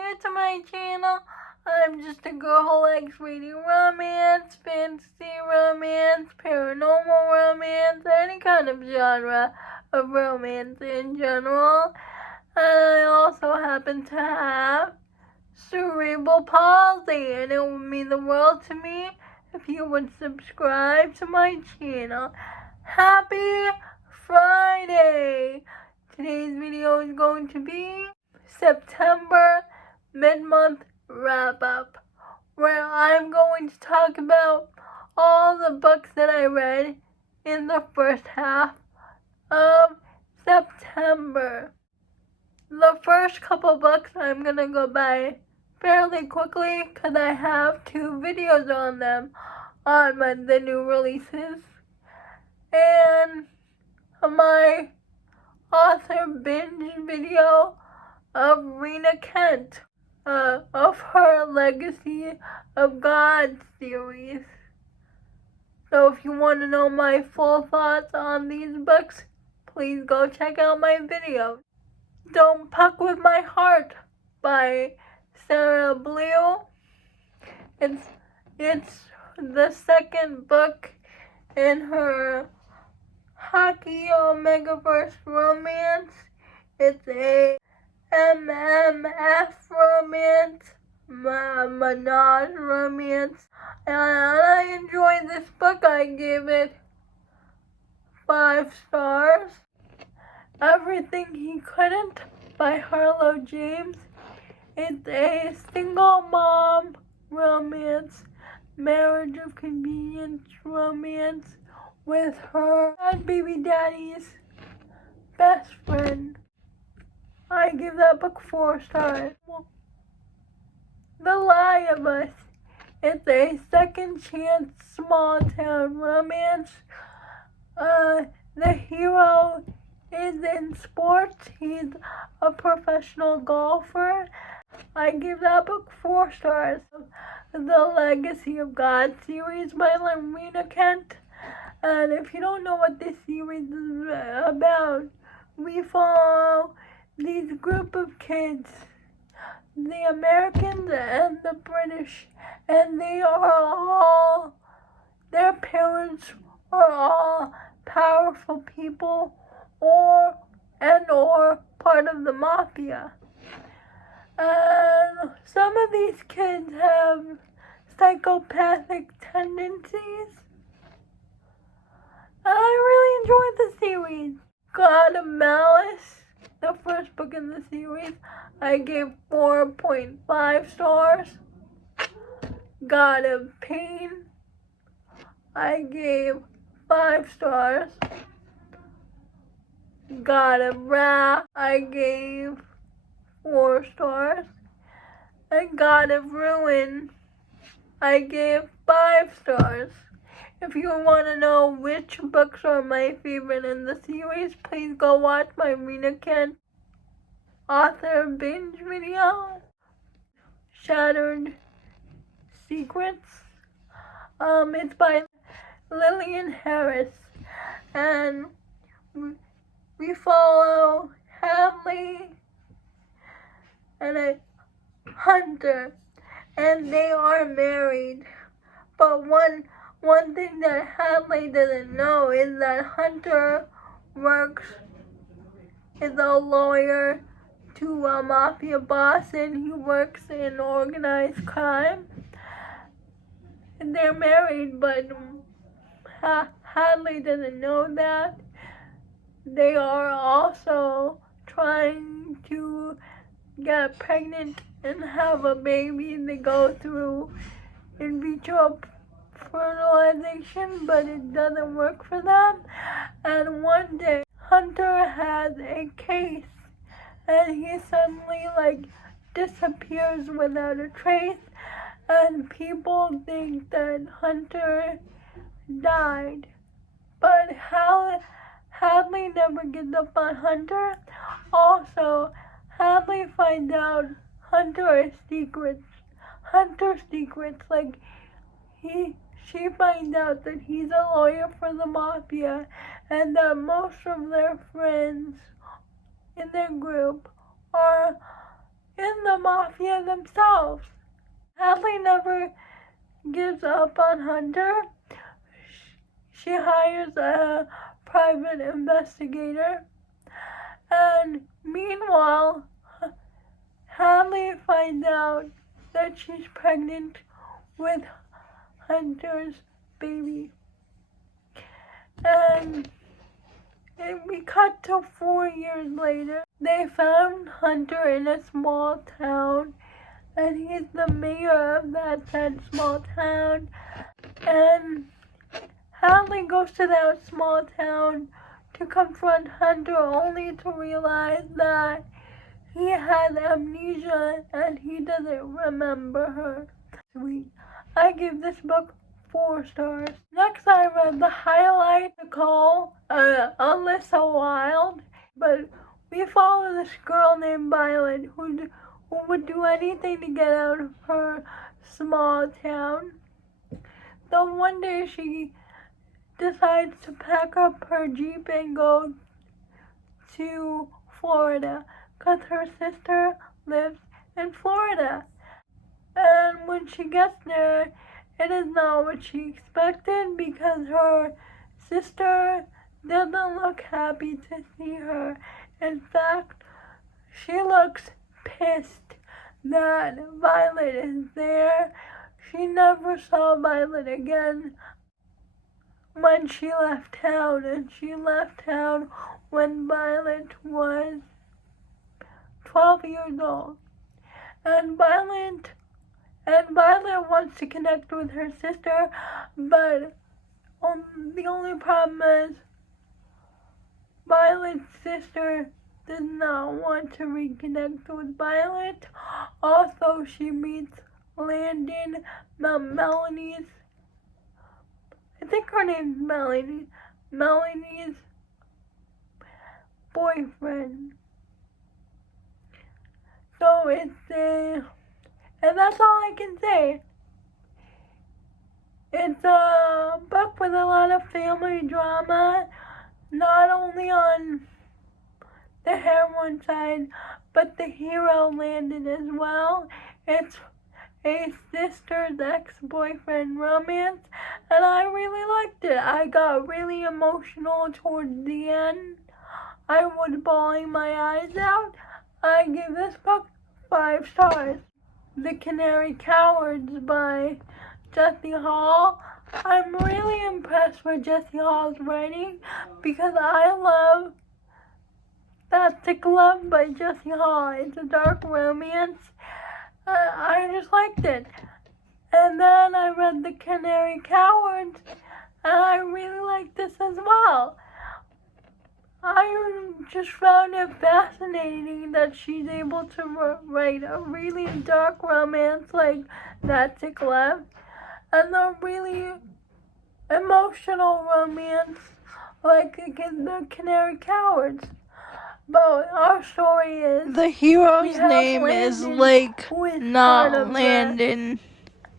new to my channel, I'm just a girl who likes reading romance, fantasy romance, paranormal romance, any kind of genre of romance in general. And I also happen to have cerebral palsy, and it would mean the world to me if you would subscribe to my channel. Happy Friday! Today's video is going to be September mid-month wrap-up, where I'm going to talk about all the books that I read in the first half of September. The first couple books I'm going to go by fairly quickly because I have 2 videos on them on the new releases. And my author binge video of Rina Kent, of her Legacy of God series. So if you want to know my full thoughts on these books, please go check out my video. Don't Puck With My Heart by Sarah Blue. It's the second book in her Hockey Omegaverse romance. It's a MMF romance, menage romance, and I enjoyed this book. I gave it 5 stars. Everything He Couldn't by Harlow James. It's a single mom romance, marriage of convenience romance with her baby daddy's best friend. I give that book 4 stars. The Lie of Us. It's a second chance small town romance. The hero is in sports. He's a professional golfer. I give that book 4 stars. The Legacy of God series by Rina Kent. And if you don't know what this series is about, we follow these group of kids, the Americans and the British, and their parents are all powerful people or part of the mafia. And some of these kids have psychopathic tendencies. I really enjoyed the series. God of Malice, the first book in the series, I gave 4.5 stars. God of Pain, I gave 5 stars. God of Wrath, I gave 4 stars. And God of Ruin, I gave 5 stars. If you want to know which books are my favorite in the series, please go watch my Rina Kent author binge video. Shattered Secrets. It's by Lillian Harris, and we follow Hadley and a Hunter, and they are married. But one thing that Hadley doesn't know is that Hunter is a lawyer to a mafia boss, and he works in organized crime. And they're married, but Hadley doesn't know that. They are also trying to get pregnant and have a baby. They go through in vitro fertilization, but it doesn't work for them. And one day, Hunter has a case, and he suddenly disappears without a trace, and people think that Hunter died. But Hadley never gives up on Hunter. Also, Hadley finds out Hunter's secrets. She finds out that he's a lawyer for the mafia, and that most of their friends in their group are in the mafia themselves. Hadley never gives up on Hunter. She hires a private investigator, and meanwhile, Hadley finds out that she's pregnant with Hunter's baby. And we cut to 4 years later. They found Hunter in a small town, and he's the mayor of that said small town. And Hadley goes to that small town to confront Hunter, only to realize that he had amnesia and he doesn't remember her. Sweet. I give this book 4 stars. Next, I read the highlight called Alyssa Wilde, but we follow this girl named Violet who would do anything to get out of her small town. Though one day she decides to pack up her Jeep and go to Florida, because her sister lives in Florida. And when she gets there, it is not what she expected, because her sister doesn't look happy to see her. In fact, she looks pissed that Violet is there. She never saw Violet again when she left town, and she left town when Violet was 12 years old. And Violet wants to connect with her sister, but the only problem is Violet's sister does not want to reconnect with Violet. Also, she meets Landon, Melanie's, I think her name's Melanie's boyfriend. So and that's all I can say. It's a book with a lot of family drama, not only on the heroine side, but the hero Landon as well. It's a sister's ex-boyfriend romance, and I really liked it. I got really emotional towards the end. I was bawling my eyes out. I give this book 5 stars. The Canary Cowards by Jessie Hall. I'm really impressed with Jessie Hall's writing, because I love That Sick Love by Jessie Hall. It's a dark romance. I just liked it. And then I read The Canary Cowards, and I really liked this as well. I just found it fascinating that she's able to write a really dark romance like That Sick Love, and a really emotional romance like The Canary Cowards. But our story is, the hero's name is Lake, not Landon.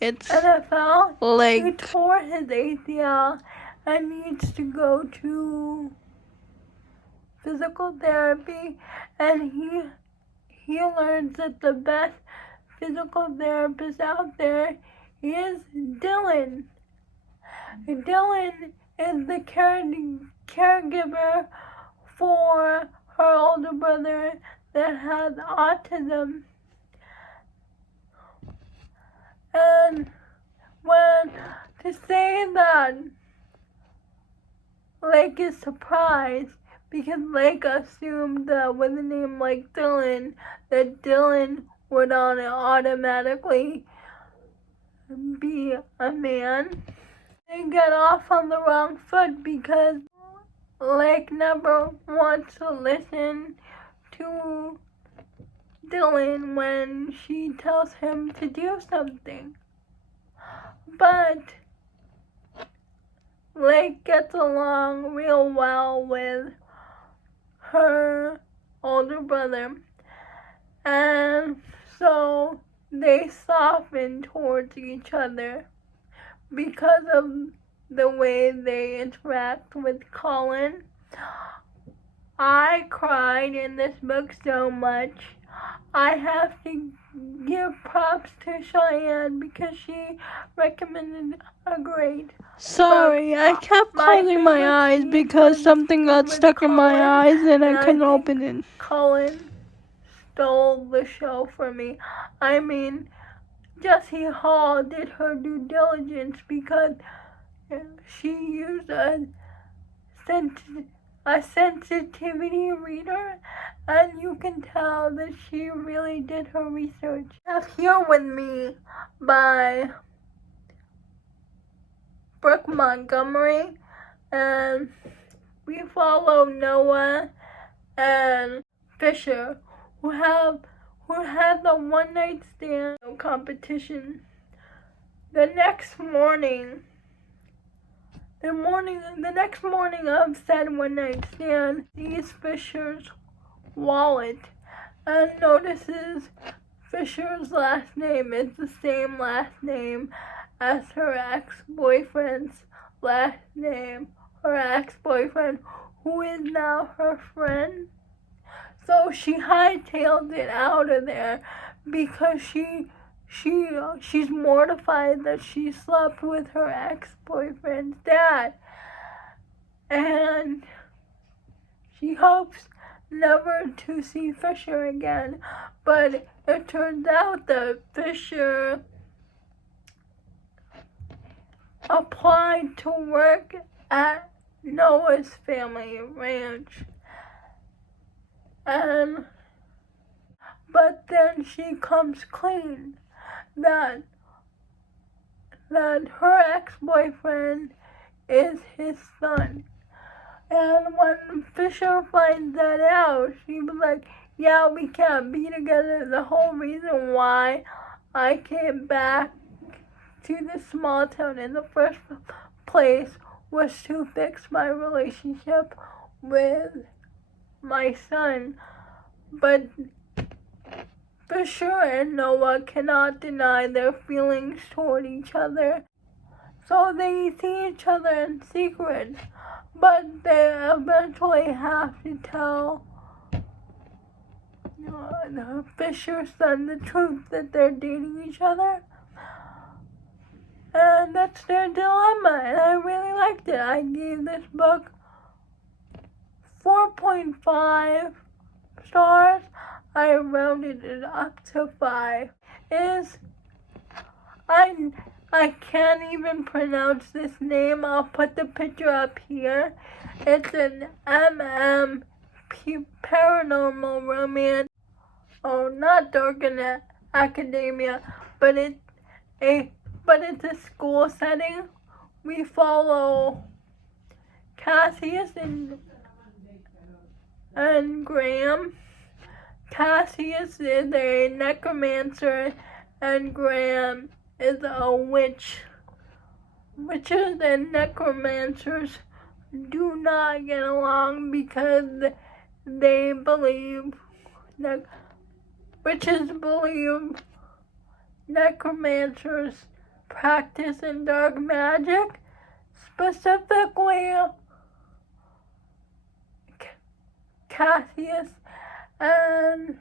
It's NFL. Lake. He tore his ACL and needs to go to physical therapy, and he learns that the best physical therapist out there is Dylan. Dylan is the caregiver for her older brother that has autism. And to say that Lake is surprised, because Lake assumed that with a name like Dylan, that Dylan would automatically be a man. They get off on the wrong foot, because Lake never wants to listen to Dylan when she tells him to do something. But Lake gets along real well with her older brother, and so they soften towards each other because of the way they interact with Colin. I cried in this book so much. I have to give props to Cheyenne because she recommended a great Sorry, book. I kept My closing my favorite eyes scene because was something got with stuck in my Cullen, eyes and I and I couldn't think open it. Cullen stole the show from me. I mean, Jessie Hall did her due diligence because she used a sensitivity reader, and you can tell that she really did her research. I have Here With Me by Brooke Montgomery, and we follow Noah and Fisher, who had the one night stand competition. The next morning of said one night stand, sees Fisher's wallet and notices Fisher's last name is the same last name as her ex-boyfriend's last name. Her ex-boyfriend, who is now her friend. So she hightailed it out of there because she's mortified that she slept with her ex-boyfriend's dad. And she hopes never to see Fisher again. But it turns out that Fisher applied to work at Noah's family ranch. But then she comes clean that her ex-boyfriend is his son. And when Fisher finds that out, she was like, yeah, we can't be together. The whole reason why I came back to the small town in the first place was to fix my relationship with my son. But Fisher and Noah cannot deny their feelings toward each other, so they see each other in secret, but they eventually have to tell Fisher's son the truth that they're dating each other. And that's their dilemma, and I really liked it. I gave this book 4.5 stars. I rounded it up to 5. I can't even pronounce this name. I'll put the picture up here. It's an paranormal romance. Oh, not Dark in Academia, but it's a school setting. We follow Cassius and Graham. Cassius is a necromancer and Graham is a witch. Witches and necromancers do not get along because they believe that witches believe necromancers practice in dark magic, specifically Cassius and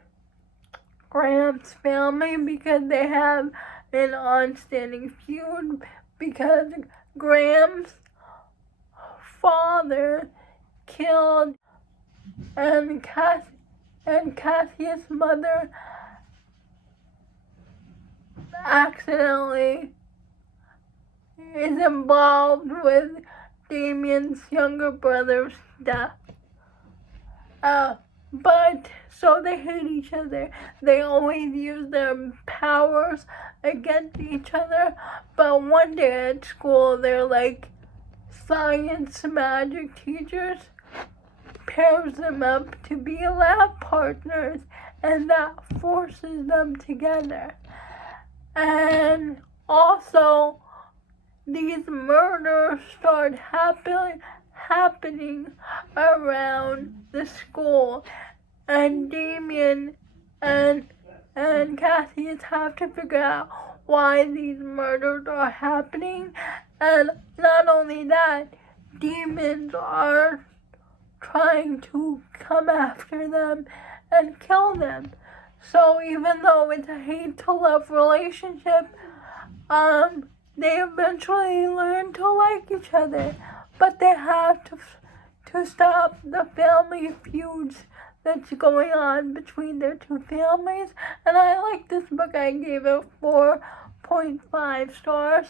Graham's family, because they have an onstanding feud because Graham's father killed and Cassius' mother accidentally is involved with Damien's younger brother's death. But so they hate each other. They always use their powers against each other. But one day at school, they're like science magic teachers, pairs them up to be lab partners, and that forces them together. And also, these murders start happening around the school, and Damien and Cassius have to figure out why these murders are happening. And not only that, demons are trying to come after them and kill them. So even though it's a hate to love relationship, they eventually learn to like each other. But they have to stop the family feuds that's going on between their two families. And I like this book. I gave it 4.5 stars.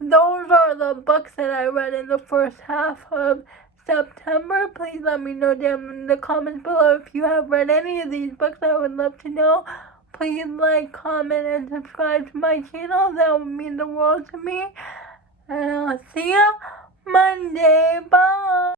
Those are the books that I read in the first half of September. Please let me know down in the comments below if you have read any of these books. I would love to know. Please like, comment, and subscribe to my channel. That would mean the world to me. And I'll see you Monday. Bye.